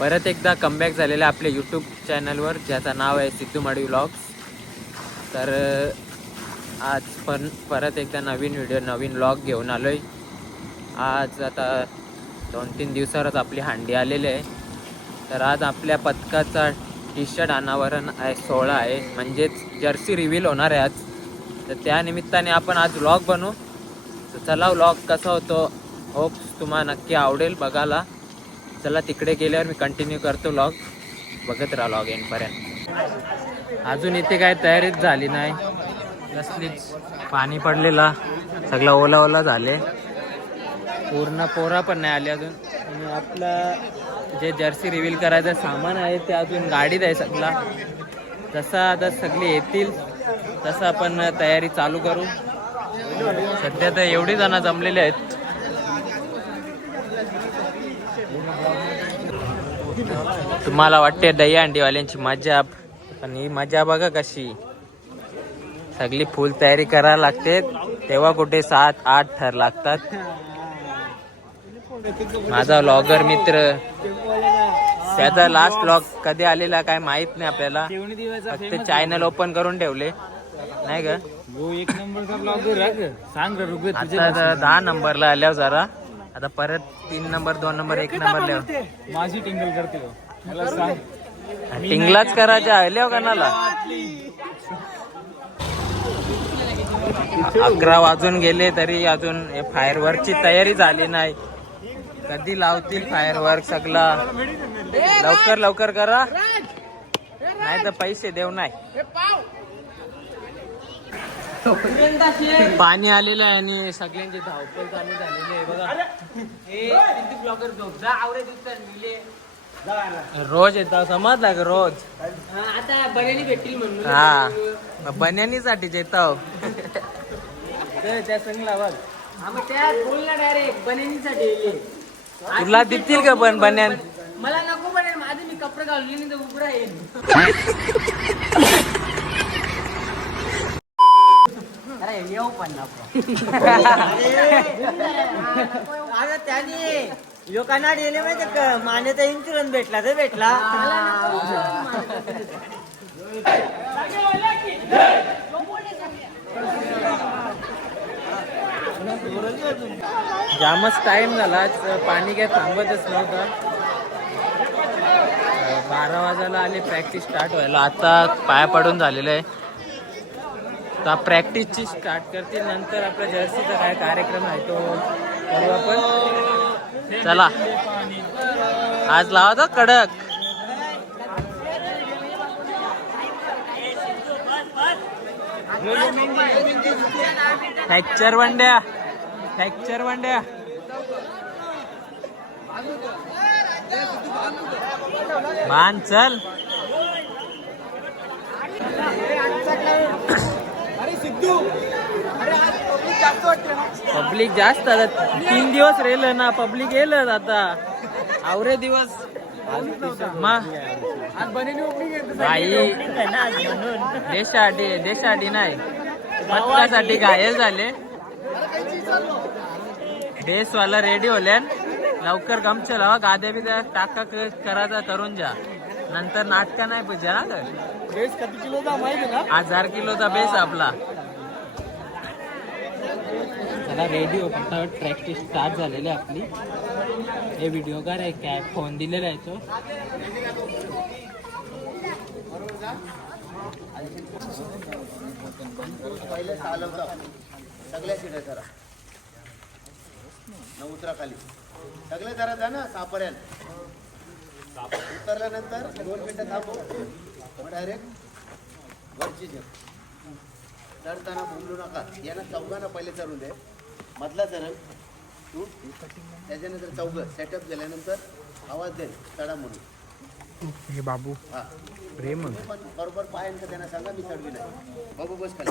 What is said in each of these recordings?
परत एकदा कमबॅक झालेलं आपल्या यूट्यूब चॅनलवर ज्याचं नाव आहे सिद्धू माडी व्लॉग्स तर आज पण परत एकदा नवीन व्हिडिओ नवीन व्लॉग घेऊन आलो आहे आज आता दोन तीन दिवसावरच आपली हांडी आलेली आहे. तर आज आपल्या पथकाचा टी शर्ट अनावरण आहे सोहळा आहे. म्हणजेच जर्सी रिव्हील होणार आहे आज. तर त्या निमित्ताने आपण आज व्लॉग बनवू. तर चला व्लॉग कसा होतो होप तुम्हाला नक्की आवडेल बघायला. चला तिकडे गेल्यावर मी कंटिन्यू करतो व्लॉग बघत राहा लॉग एंडपर्यंत अजून इथे काय तयारीच झाली नाही. कसलीच पाणी पडलेला. सगळं ओला ओला झाले. पूर्ण पोरा पण नाही आली अजून. आणि आपलं जे जर्सी रिव्हील करायचं सामान आहे ते अजून गाडीत आहे सगळा. जसा आता सगळी येतील तसं आपण तयारी चालू करू. सध्या तर एवढी जण जमलेले आहेत. तुम्हाला वाटते दही अंडीवाल्यांची मजा? पण ही मजा बघा कशी. सगळी फुल तयारी करायला लागते. तेव्हा कुठे सात आठ थर लागतात. माझा लॉगर मित्र. त्याचा लास्ट ब्लॉग कधी आलेला काय माहीत नाही आपल्याला. फक्त चॅनल ओपन करून ठेवले. नाही का? वो एक नंबरचा ब्लॉगर सांग रे रुपये आता तर दहा नंबरला आल्यावर जरा. आता परत तीन नंबर दोन नंबर एक नंबर लिहा माझी टिंगल करते हो. मला सांग. टिंगलाच करायच्या आल्यावर कणाला? अकरा वाजून गेले तरी अजून फायरवर्कची तयारी झाली नाही. कधी लावतील फायरवर्क सगळा? लवकर लवकर करा. नाही तर पैसे देऊ नाही. पाणी आलेलं आहे आणि सगळ्यांची धावपळ चालू झालेली आहे. बघा. रोज येतात समजला का रोज? आता बरेली भेटतील म्हणून. हा बन्यानीसाठीच येतो त्या संगला बघ. हा मग त्या बोल ना डायरेक्ट बनेनीसाठी येईल. तुला देतील का पण बन्यान? मला नको बनेन माझे मी कपडे घालून नाही तर उघडा येईल अरे येऊ पण आता त्याने लोकांना दिले माहिती का? मान्यता इन्शुरन्स भेटला तर भेटला. जामच टाइम झाला. आज पाणी काय थांबतच नव्हतं. बारा वाजायला आले प्रॅक्टिस स्टार्ट व्हायला. आता पाया पडून झालेलं आहे. तर प्रॅक्टिसची स्टार्ट करते नंतर आपला जर्सीचा काय कार्यक्रम आहे तो करू आपण. चला. आज लावा तो कडक. फ्रॅक्चर वंड्या. फ्रॅक्चर वंड्या मान चल पब्लिक जास्त आता. तीन दिवस राहिलं ना पब्लिक येलं आता. आवरे दिवस. देशासाठी देशासाठी नाही पथकासाठी घायल झाले. बेसवाला रेडी होल्यान लवकर गमचे लावा गाद्या बिद्या टाका करायचा करून जा. नंतर नाटका नाही पाहिजे ना. बेस किती किलोचा माहिती ना? हजार किलोचा बेस आपला. चला रेडी हो. फटाफट प्रॅक्टिस स्टार्ट झालेली आहे आपली. हे व्हिडिओ कार आहे काय फोन दिलेला आहे तो. पहिले सगळ्या शिड्या धरा. न उतरा खाली. सगळे जरा जा ना सापर्यान उतरल्यानंतर दोन मिनिटं थांबव डायरेक्ट वरची झेप. चढताना बोलू नका. यांना चौघांना पहिले चढून दे. मधला चरण तू त्याच्यानंतर चौघ. सेटअप झाल्यानंतर आवाज दे चढा म्हणून. हे बाबू. प्रेम. बरोबर पायांचं त्यांना सांगा मी चढवी नाही. बाबू बस खाली.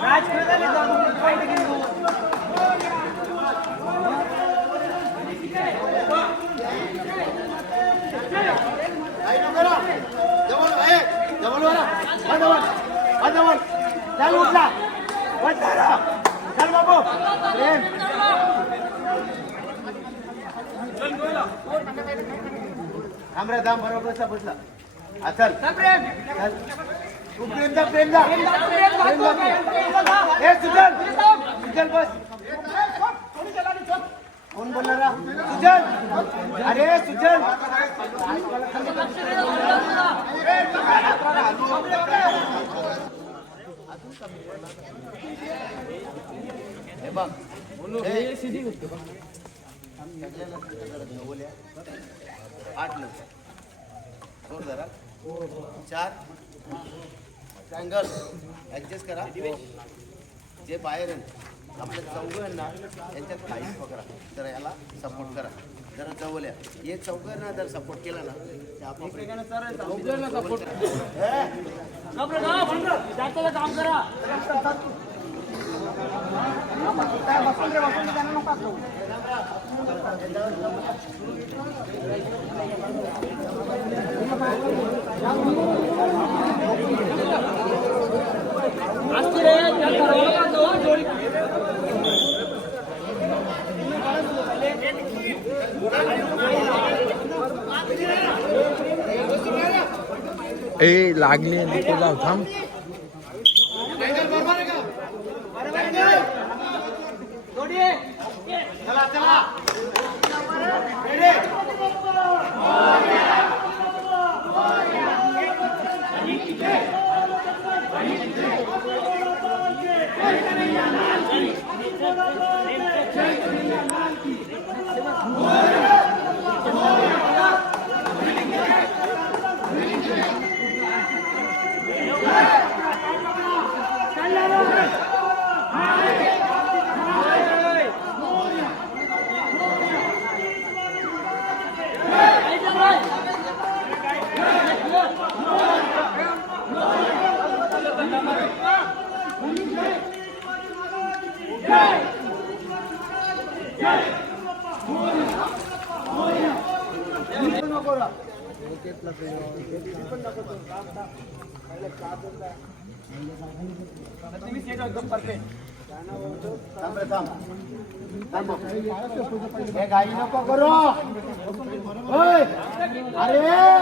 রাজ করে দিলে रे, थांब. बरोबर बसला, बसला. हा, चल. तू प्रेम जा, प्रेम जा. प्रेम जा. ए, सुजल. सुजल, बस. कोण बोलणार हा? सुजल अरे सुजल हे बघ हे आठ नंबर चार. ट्रँगल ऍडजस्ट करा. जे बाहेर आहे आपल्या चौघ आहे ना यांच्यात काहीच पकडा. तर याला सपोर्ट करा. जरा जवळ या. हे चौघ ना जर सपोर्ट केला ना आपोआप सपोर्ट ए लागली नको जाऊ थांब. थांब रे, थांब. थांब. हे घाई नको करू होय. अरे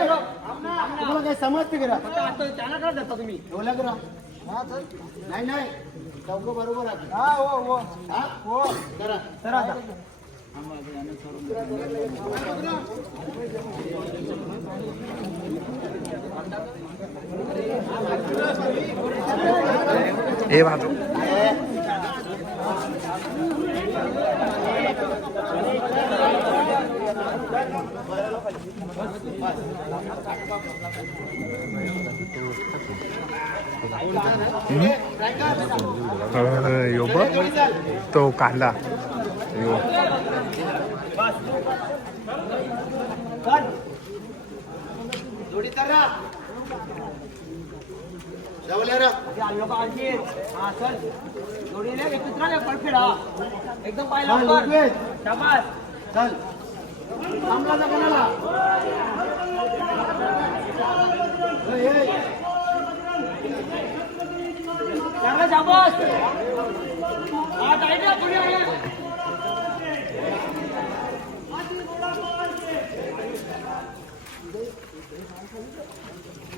तुम्हाला काय समजते करा तुम्ही ठेवलं करा नाही नाही चौक बरोबर आहे हा हो हो हा? हो यो बघ. तो कांदा. यो. जोडी तर ना जवळ या रे. लोक आणखी हा चल जोडीने कुत्रा पडफेड हा एकदम पाहिला हा, लोकेश. शाबास चल थांबला जा कोणाला ए, ए. चांगला शाबास हा डायरेक्ट पुढे आले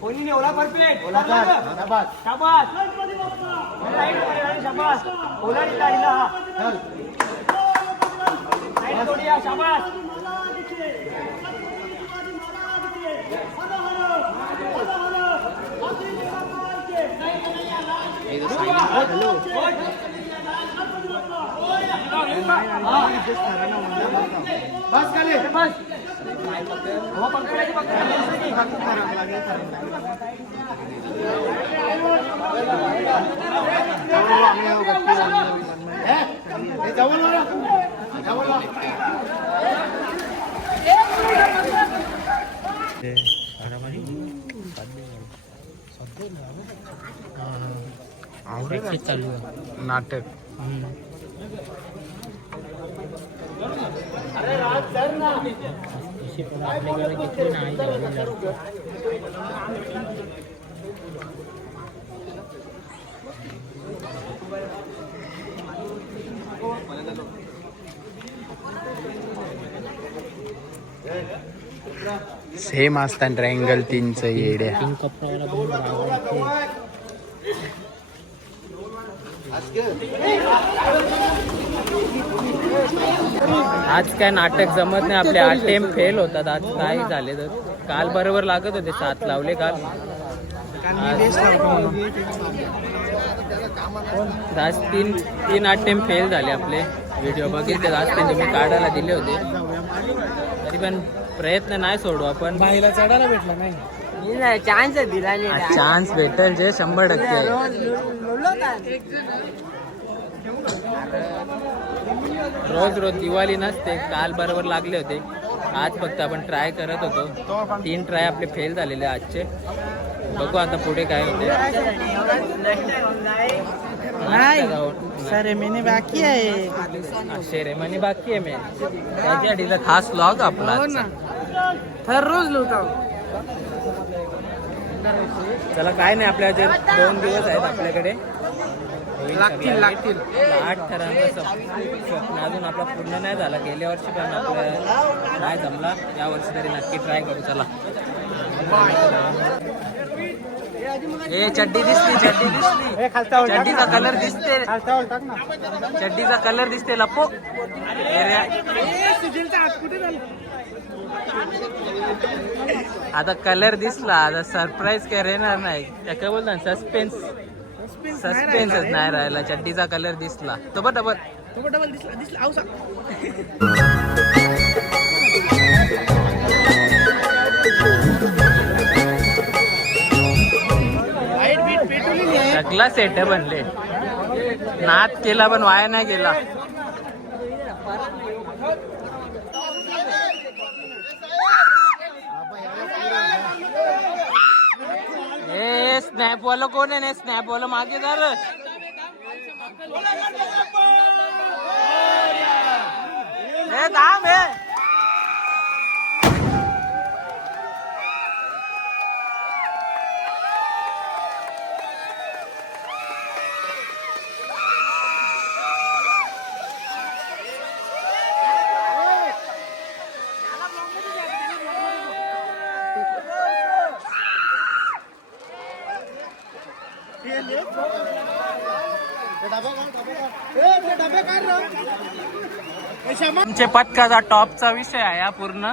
कोणी नाही ओला परफेक्ट. कर. शाबास. शाबास. शाबास. ओला नाही राहिला हा. जोडी हा शाबास. बस खाली बस हो पकडायची पकडायची ए, ए, जवळ वा रे. जवळ वा. चालू आहे. नाटक. सेम असतात ट्रँगल तीनच येड्या. आज काय नाटक जमत नाही आपले आठ टेम फेल होतात. आज काय झाले तर काल बरोबर लागत होते सात लावले काल. आज- तीन तीन आठ फेल झाले आपले. व्हिडिओ बघितले आज त्यांचे मी काढायला दिले होते. तरी पण प्रयत्न नाही सोडू आपण. चढायला भेटला नाही. चान्स दिला नाही चान्स भेटेल जे शंभर टक्के आहे. रोज रोज दिवाळी नसते काल बरोबर लागले होते आज फक्त आपण ट्राय करत होतो तीन ट्राय आपले फेल झालेले आजचे बघू आता पुढे काय होते सर मैंने बाकी आहे बाकी आहे त्याच्यासाठी खास लॉग आपला रोज लुटाव चला काय नाही आपल्या जे दोन दिवस आहेत आपल्याकडे. लागतील लागतील. आठ स्वप्न अजून आपला पूर्ण नाही झाला. गेल्या वर्षी पण आपल्या नाही जमला. या वर्षी तरी नक्की ट्राय करू चला. ए चड्डी दिसली चड्डी दिसली. चड्डीचा कलर दिसते. चड्डीचा कलर दिसते लपो. आता कलर दिसला आता सरप्राईज काय येणार नाही. त्या काय बोलतात सस्पेन्स सस्पेन्सच नाही राहिला चड्डीचा कलर दिसला. तो बघ डबल सगळा सेट बनले. नाद केला पण वाया नाही गेला. ए स्नॅप वाला कोण आहे स्नॅप वाला मागे जा रे. दाम थांब ए तुमचे पटकाचा टॉपचा विषय आहे हा पूर्ण.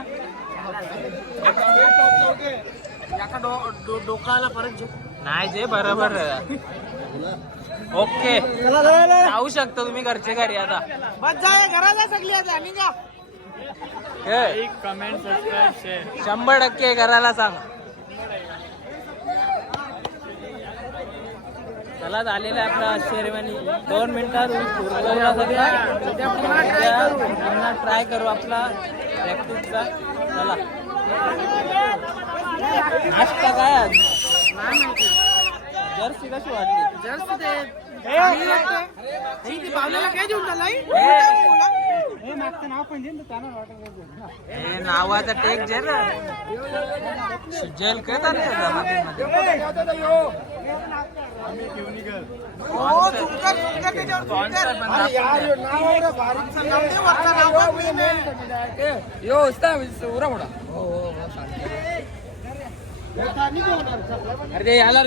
डोकाला परत नाही जे बरोबर. ओके. जाऊ शकता तुम्ही घरचे घरी आता. बस जाय घराला सगळी आता कमेंट शंभर टक्के करायला सांग. चला झालेला आहे आपला शेरवानी. दोन मिनिटात पुन्हा ट्राय करू. आपला प्रॅक्टिसचा चला. नाश्ता काय आज? जर्सी कशी वाटली? जर्सी ते हे नावाचा टेक जे ना जेल दाखवतात. अरे याला